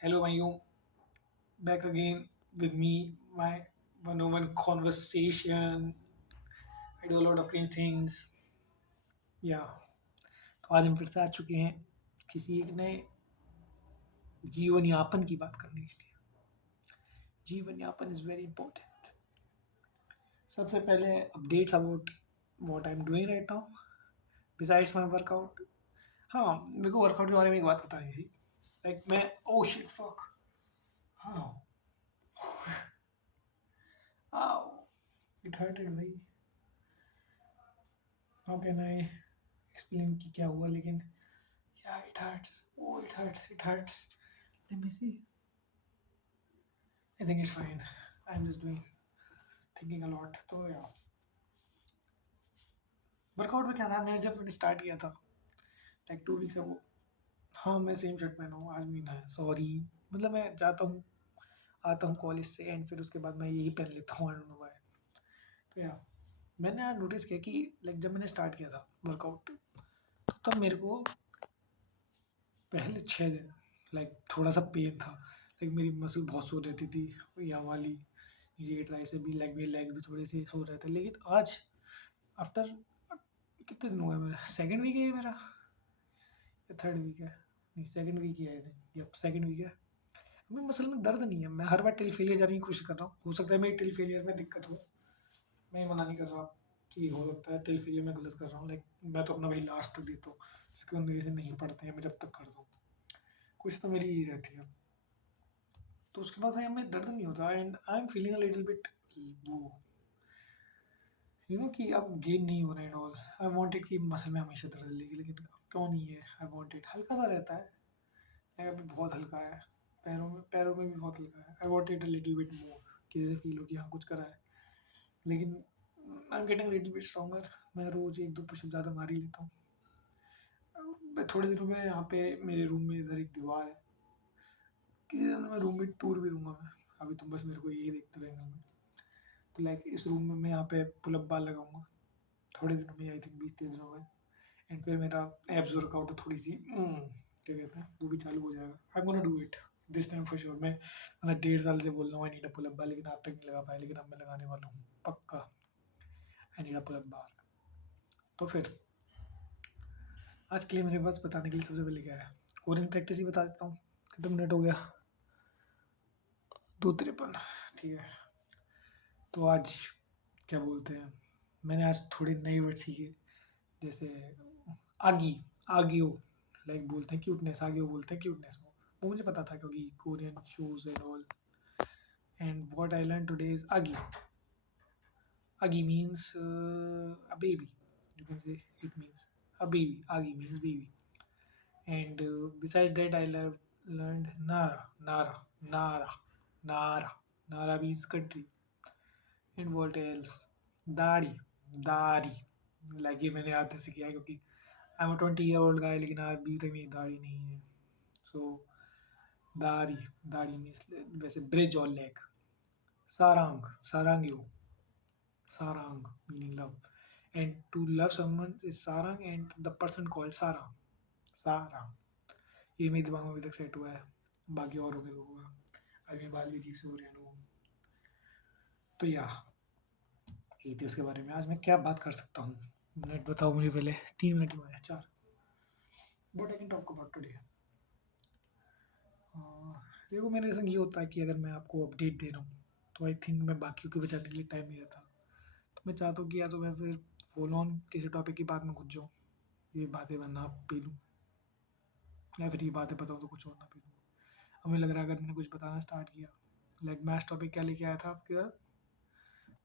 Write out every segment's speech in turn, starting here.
Hello, Mayum. Back again with me, my one-on-one conversation. I do a lot of cringe things. Yeah. तो आज हम फिर से आ चुके हैं किसी एक नए जीवन यापन की बात करने के लिए. जीवन यापन इज वेरी इंपॉर्टेंट. सबसे पहले updates about what I am doing right now besides my workout. हाँ, मेरे को वर्कआउट के बारे में एक बात बतानी थी. लाइक मैं ओह शिट फक. हाँ. आओ. इट हर्टेड भाई. हाउ कैन आई एक्सप्लेन कि क्या हुआ लेकिन. Yeah, it hurts. Oh, it hurts. It hurts. Let me see. I think it's fine. I'm just doing thinking a lot. तो yeah. Workout में क्या था मैंने जब मैंने स्टार्ट किया था लाइक 2 वीक्स अगो. हाँ मैं सेम शर्ट पहना हूँ आज भी ना है सॉरी. मतलब मैं जाता हूँ आता हूँ कॉलेज से एंड फिर उसके बाद मैं यही पहन लेता हूँ. I don't know why. तो या मैंने आज नोटिस किया कि लाइक जब मैंने स्टार्ट किया था वर्कआउट तो तब मेरे को पहले 6 दिन लाइक थोड़ा सा पेन था. लाइक मेरी मसल बहुत सो रहती थी. यहाँ वाली ये ट्राई से भी लेग भी थोड़े से सो रहे थे लेकिन आज आफ्टर कितने दिन हुआ है मेरा. सेकंड वीक है ये मेरा या थर्ड वीक है. नहीं सेकंड वीक ही है I think. Yup second week है. मेरी मसल में दर्द नहीं है. मैं हर बार टिल फेलियर जाने की कोशिश कर रहा हूँ. हो सकता है मेरी टिल फेलियर में दिक्कत हो. मैं मना नहीं कर रहा कि हो सकता है टिल फेलियर में गलत कर रहा हूँ. लाइक मैं तो अपना भाई लास्ट तक देता हूँ. इसके बाद मेरे से नहीं पढ़ते हैं मैं जब तक करता हूँ. कुछ तो मेरी ये रहती है. तो उसके बाद भाई हमें दर्द नहीं होता and I am feeling a little bit वो कि अब गेन नहीं हो रहा है. ऑल आई वांटेड कि मसल में हमेशा दर्द लेगी लेकिन अब क्यों नहीं है. आई वांटेड हल्का सा रहता है. अभी बहुत हल्का है. पैरों में भी बहुत हल्का है. I wanted a little bit more कि जैसे फील हो कि हाँ कुछ करा है. लेकिन I am getting little bit stronger. मैं रोज 1-2 पुशअप ज़्यादा मार ही लेता हूँ. मैं थोड़े दिनों में यहाँ पे मेरे रूम में इधर एक दीवार है. किसी दिन मैं रूम में टूर भी दूंगा मैं. अभी तुम बस मेरे को यही देखते रहेंगे में. तो लाइक इस रूम में मैं यहाँ पे पुल अप बार लगाऊंगा थोड़े दिनों में. आई थिंक 20-30 दिनों में. एंड फिर मेरा एब्स वर्कआउट थोड़ी सी क्या कहते हैं वो भी चालू हो जाएगा. आई am gonna do it this time for sure. मैं 1.5 साल से बोल रहा हूँ आई नीड अ पुल अप बार लेकिन आज तक नहीं लगा पाया. लेकिन अब मैं लगाने वाला हूँ पक्का. I need a pull up bar. तो फिर आज के लिए मेरे पास बताने के लिए सबसे पहले क्या है. कोरियन प्रैक्टिस ही बता देता हूँ. कितना मिनट हो गया. 2:53. ठीक है. तो आज क्या बोलते हैं मैंने आज थोड़े नए वर्ड सीखे. जैसे आगी आगियो लाइक बोलते हैं क्यूटनेस. आगियो बोलते हैं क्यूटनेस. वो मुझे पता था क्योंकि Korean shows and all. And what I learn today is आगी. आगी means a baby. You can say it means a baby. Agi means baby. And besides that, learned Nara, Nara, Nara, Nara. Nara means country. And what else? दाढ़ी दाढ़ी. Like ये मैंने आते से किया है क्योंकि I am 20 year old guy लेकिन आज भी तक मेरी दाढ़ी नहीं है. सो दाढ़ी दाढ़ी मीन्स वैसे ब्रिज और leg. सारांग सारांग्यो. Sarang meaning love. And to love someone is sarang and the person called Sarang. Sarang. ये मेरे दिमाग में अभी तक सेट हुआ है. बाकी और हो गया तो होगा. अभी मेरे बाल भी अजीब से हो रहे हैं लोगों. तो या ये थी उसके बारे में. आज मैं क्या बात कर सकता हूँ. मिनट बताओ मुझे पहले. 3 मिनट हुए हैं 4. But I can talk about today. देखो मेरे संग ये होता है कि अगर मैं आपको अपडेट दे रहा हूँ तो आई थिंक मैं बाकियों के बचाने के लिए टाइम नहीं रहता. तो मैं चाहता हूँ कि या तो मैं फिर फॉलो ऑन किसी टॉपिक की बात में घुस जाऊँ. ये बातें मैं ना पी लूँ या फिर ये बातें बताऊँ तो कुछ और ना पी लूँ. हमें लग रहा है अगर मैंने कुछ बताना स्टार्ट किया लाइक मैच टॉपिक क्या लेके आया था आपके साथ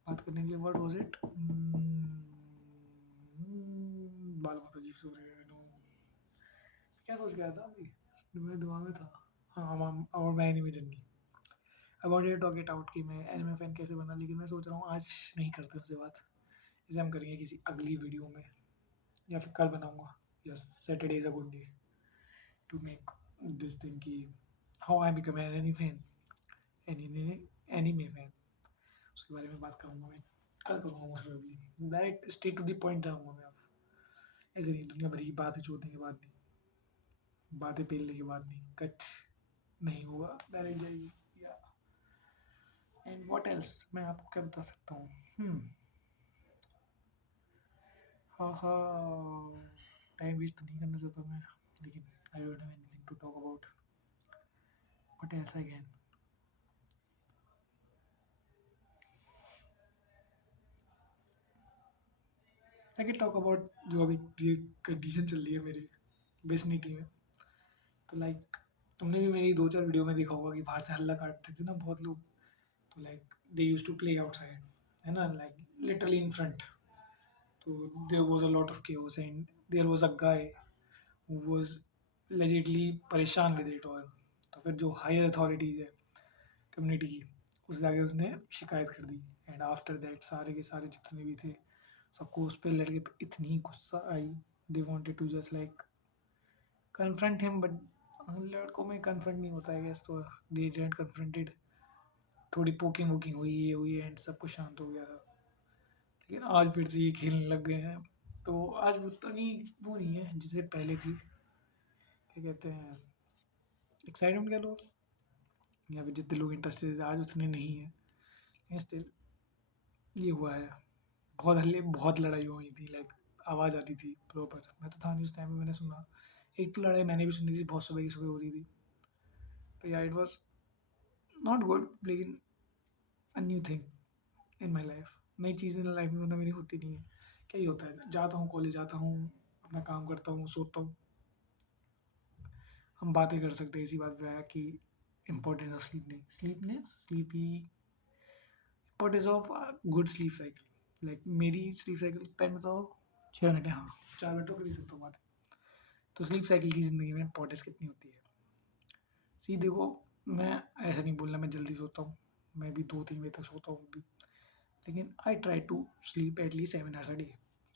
बात करने के लिए. What was it. बाल बहुत अजीब से हो रहे हैं. क्या सोच गया था अभी मेरे दिमाग में था. हाँ और मैं anime junkie. I wanted to talk it out कि मैं एनिमे फैन कैसे बना. लेकिन मैं सोच रहा हूँ आज नहीं करते उससे बात. इसे हम करेंगे किसी अगली वीडियो में या फिर कल बनाऊंगा. Yes Saturday is a good day to make this thing कि how I become an any fan. Anime fan. उसके बारे में बात करूंगा मैं. कल करूंगा most probably. Direct straight to the point जाऊंगा मैं. अब ऐसे नहीं दुनिया भर की बातें छोड़ने के बाद नहीं, बातें पेलने के बाद नहीं, कट नहीं होगा, डायरेक्ट जाएगी या। एंड व्हाट एल्स मैं आपको क्या बता सकता हूँ। हाँ हाँ, टाइम वेस्ट तो नहीं करना चाहता मैं, लेकिन I don't have anything to talk about. What else again? I can talk about जो अभी ये कंडीशन चल रही है मेरे वेसिनिटी में। तो लाइक तुमने भी मेरी 2-4 वीडियो में देखा होगा कि बाहर से हल्ला काटते थे ना बहुत लोग। तो like they used to play outside, है ना, लाइक लिटरली इन फ्रंट। तो there was a lot of chaos and there was a guy who was legitly परेशान विद इट ऑल। तो फिर जो हायर अथॉरिटीज़ है कम्युनिटी की, उस जाके उसने शिकायत कर दी। एंड आफ्टर दैट सारे के सारे जितने भी थे सबको उस पर लड़के पे इतनी गुस्सा आई, they wanted to just like confront him, but लड़कों में कन्फ्रंट नहीं होता है गैस, तो दे डिडंट कन्फ्रंटेड। थोड़ी पोकिंग वोकिंग हुई, ये हुई एंड सब कुछ शांत हो गया था। लेकिन आज फिर से ये खेलने लग गए हैं। तो आज वो तो नहीं, वो नहीं है जैसे पहले थी, क्या कहते हैं, एक्साइटमेंट कह लो, या फिर जितने लोग इंटरेस्टेड थे आज उतने नहीं है। लेकिन स्टिल ये हुआ है, बहुत हल्ले, बहुत लड़ाई हुई थी, लाइक आवाज़ आती थी प्रॉपर। मैं तो था नहीं उस टाइम में, मैंने सुना। एक तो लड़ाई मैंने भी सुनी थी, बहुत सुबह की सुबह हो रही थी। तो या इट वॉज नॉट गुड, लेकिन a new thing in my life. नई चीज़ें लाइफ में मतलब मेरी होती नहीं है। क्या ही होता है, जाता हूँ कॉलेज, जाता हूँ अपना काम करता हूँ, सोता हूँ। हम बातें कर सकते हैं इसी बात पे आया कि importance of sleepy, importance of good sleep cycle. Like मेरी स्लीप साइकिल टाइम बताओ, 6 घंटे, हाँ 4 घंटे तो कर ही सकता हूँ बात। तो स्लीप साइकिल की ज़िंदगी में इम्पोर्टेंस कितनी होती है? सी देखो, मैं ऐसा नहीं बोल रहा मैं जल्दी सोता हूँ, मैं भी 2-3 बजे तक सोता हूँ अभी। लेकिन I try to sleep at least 7 hours a day.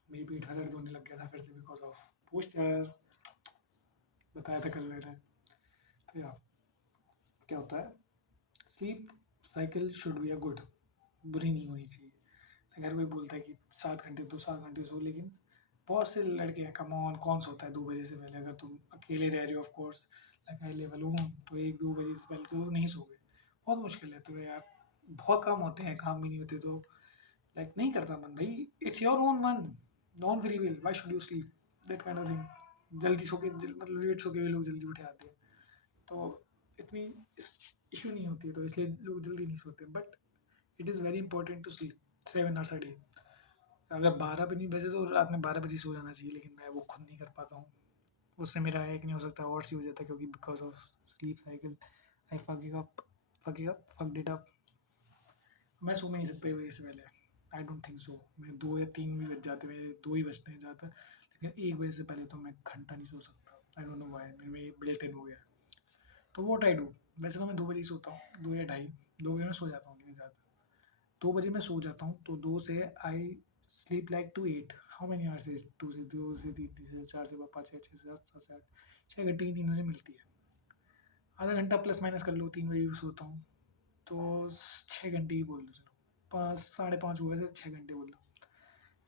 मेरी पीठ में दर्द होने लग गया था फिर से बिकॉज ऑफ पोस्चर, बताया था कल मैंने। तो या क्या होता है, sleep cycle should be a good, बुरी नहीं होनी चाहिए। अगर कोई बोलता है कि 7 घंटे तो 7 घंटे सो, लेकिन बहुत से लड़के हैं, कम ऑन, कौन सोता है 2 बजे से पहले? अगर तुम अकेले रह रहे हो, of course like I live alone, तो 1-2 बजे से पहले तो नहीं सोओगे, बहुत मुश्किल है। तो यार बहुत काम होते हैं, काम भी नहीं होते तो लाइक नहीं करता मन भाई, इट्स योर ओन मन, non free will, why should you sleep, that kind of thing. जल्दी सो के मतलब लेट सो के भी लोग जल्दी उठे आते हैं, तो इतनी इशू नहीं होती है, तो इसलिए लोग जल्दी नहीं सोते। But it is very important to sleep 7 hours a day. अगर 12 भी नहीं, वैसे तो रात में 12 बजे सो जाना चाहिए, लेकिन मैं वो खुद नहीं कर पाता हूँ। उससे मेरा एक नहीं हो सकता, और सी हो जाता है, क्योंकि because of sleep cycle I fuck it up. मैं सो नहीं सकता वजह से पहले, आई डोंट थिंक सो। मैं 2 या 3 भी बज जाते, मेरे 2 ही बजते हैं ज़्यादा, लेकिन 1 बजे से पहले तो मैं घंटा नहीं सो सकता। आई डोंट नो वाई, मेरे में ये बिल्ट इन हो गया। तो वॉट आई डू, वैसे तो मैं 2 बजे ही सोता हूँ, 2 या ढाई, 2 बजे में सो जाता हूँ, लेकिन ज़्यादा 2 बजे मैं सो जाता हूँ। तो 2 से I sleep like to 8, how many hours is 2 से 3 से 4 से 5 6 6 7 7 से 8, 6 घंटे की नींद मुझे मिलती है। आधा घंटा प्लस माइनस कर लो, 3 बजे भी सोता हूँ, तो 6 घंटे ही बोल लो, चलो 5 साढ़े 5 हुए, से 6 घंटे बोल लो।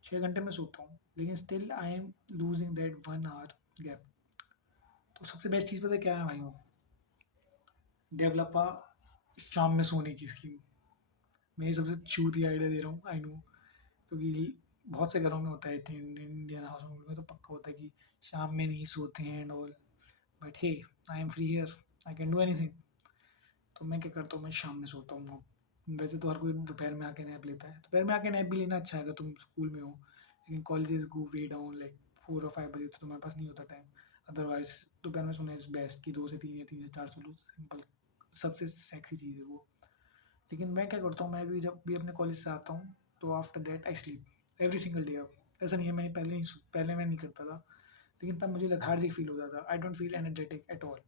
6 घंटे में सोता हूँ, लेकिन still I am losing that 1 hour gap. तो सबसे बेस्ट चीज़ पता है क्या है भाई? डेवलप शाम में सोने की स्कीम। मैं ये सबसे चूती आइडिया दे रहा हूँ, आई नो, क्योंकि बहुत से घरों में होता है, इतने इंडियन हाउस होल्ड में तो पक्का होता है कि शाम में नहीं सोते हैं and all. But hey, I am free here, I can do anything. तो मैं क्या करता हूँ, मैं शाम में सोता हूँ। वैसे तो हर कोई दोपहर में आके नैप लेता है, दोपहर में आके नैप भी लेना अच्छा है अगर तुम स्कूल में हो, लेकिन कॉलेजेस गो वे डाउन लाइक 4 और 5 बजे, तो तुम्हारे पास नहीं होता टाइम। अदरवाइज दोपहर में सोना इज बेस्ट, कि 2 से 3 या 3 से 4 सो लो, सिंपल, सबसे सेक्सी चीज़ है वो। लेकिन मैं क्या करता हूँ, मैं भी जब भी अपने कॉलेज से आता हूँ, तो after that I sleep every single day. अब ऐसा नहीं है, मैंने पहले मैं नहीं करता था, लेकिन तब मुझे लेथार्जिक फील होता था, I don't feel energetic at all.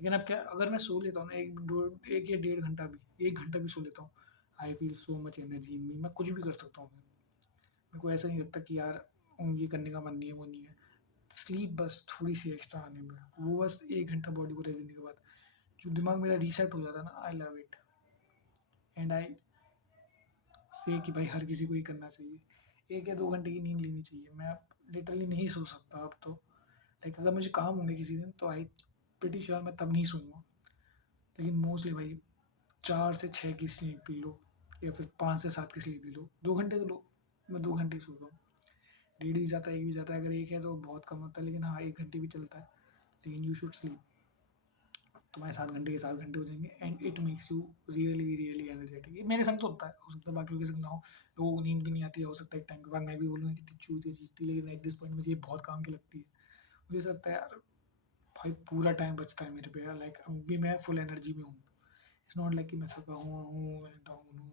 लेकिन अब क्या, अगर मैं सो लेता हूँ ना, 1 या 1.5 घंटा भी, 1 घंटा भी सो लेता हूँ, I feel so much energy in me, मैं कुछ भी कर सकता हूँ। मेरे को ऐसा नहीं लगता कि यार ये करने का मन नहीं है, वो नहीं है। स्लीप बस थोड़ी सी एक्स्ट्रा आने में, वो बस 1 घंटा बॉडी को रेस्ट देने के बाद जो दिमाग मेरा रीसेट हो जाता है ना, I love it. And I से कि भाई हर किसी को ही करना चाहिए, 1 या 2 घंटे की नींद लेनी चाहिए। मैं लिटरली नहीं सो सकता अब तो। लाइक अगर मुझे काम होंगे किसी दिन तो आई प्रिटी श्योर मैं तब नहीं सोऊंगा, लेकिन मोस्टली भाई 4 से 6 की स्लीप लो या फिर 5 से 7 की स्लीप लो, 2 घंटे तो लो। मैं 2 घंटे ही सोता हूँ, 1:30 भी जाता है, 1 भी जाता है, अगर 1 है तो बहुत कम होता है, लेकिन हाँ 1 घंटे भी चलता है, लेकिन यू शुड स्लीप। तुम्हारे 7 घंटे के 7 घंटे हो जाएंगे and it makes you really really energetic. ये मेरे संग तो होता है, हो सकता है बाकियों के संग ना हो, लोगों को नींद भी नहीं आती है, हो सकता है एक टाइम के बाद मैं भी बोलूँगा कि चूतिया चीज़ थी, लेकिन एट दिस पॉइंट मुझे ये बहुत काम की लगती है। मुझे ऐसा लगता है यार भाई पूरा टाइम बचता है मेरे पे यार, लाइक अब भी मैं फुल एनर्जी में हूँ। इट्स नॉट लाइक कि मैं थका हुआ हूँ, डाउन हूँ,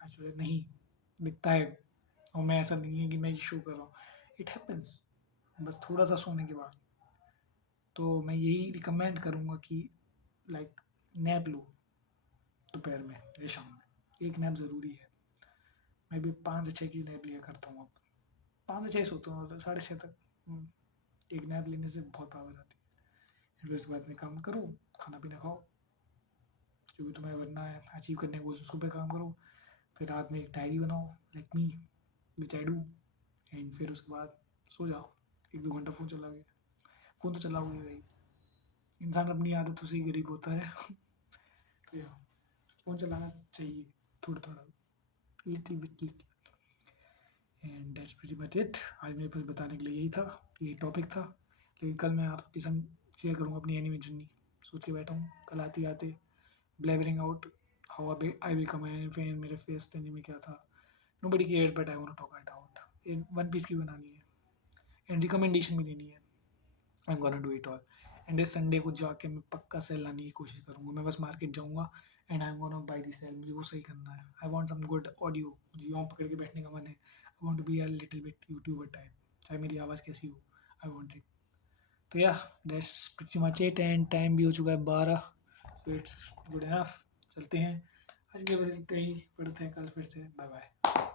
एक्चुअली नहीं दिखता है। और मैं ऐसा नहीं है कि मैं ये शो कर रहा हूँ, इट हैपन्स बस थोड़ा सा सोने के बाद। तो मैं यही रिकमेंड करूँगा कि लाइक नैप लो दोपहर में या शाम में, एक नैप ज़रूरी है। मैं भी 5 से 6 की नैप लिया करता हूँ अब, 5 से 6 सोता हूँ, 6:30 तक। एक नैप लेने से बहुत पावर आती है। फिर उसके बाद में काम करो, खाना पीना खाओ, जो भी तुम्हें बनना है अचीव करने को उसको पे काम करो। फिर रात में एक डायरी बनाओ like me, which I do, and फिर उसके बाद सो जाओ। 1-2 घंटा फ़ोन चला गया, फ़ोन तो चलाओगे भाई, इंसान अपनी आदतों से ही गरीब होता है। तो यार फ़ोन चलाना चाहिए थोड़ा थोड़ा, little bit little. And that's pretty much it. आज मेरे पास बताने के लिए यही था, यही टॉपिक था, लेकिन कल मैं आपके संग शेयर करूँगा अपनी एनिमे जर्नी। सोच के बैठा हूँ कल आते आते blabbering out how I become an fan, मेरे फर्स्ट एनिमे क्या था। Nobody cares but I want to talk it out. One Piece की बनानी है एंड रिकमेंडेशन भी देनी है, I am gonna do it all. And इस संडे को जाके मैं पक्का सेल लाने की कोशिश करूँगा। मैं बस मार्केट जाऊँगा and I am gonna buy the sale, मुझे वो सही करना है। I want some good audio, मुझे यूँ पकड़ के बैठने का मन है। I want to be a little bit YouTuber type, चाहे मेरी आवाज़ कैसी हो, आई वांट इट। तो या that's pretty much it and time भी हो चुका है 12, सो इट्स गुड इनफ। चलते हैं, आज के बस इतना ही, पढ़ते हैं कल फिर से, बाय बाय।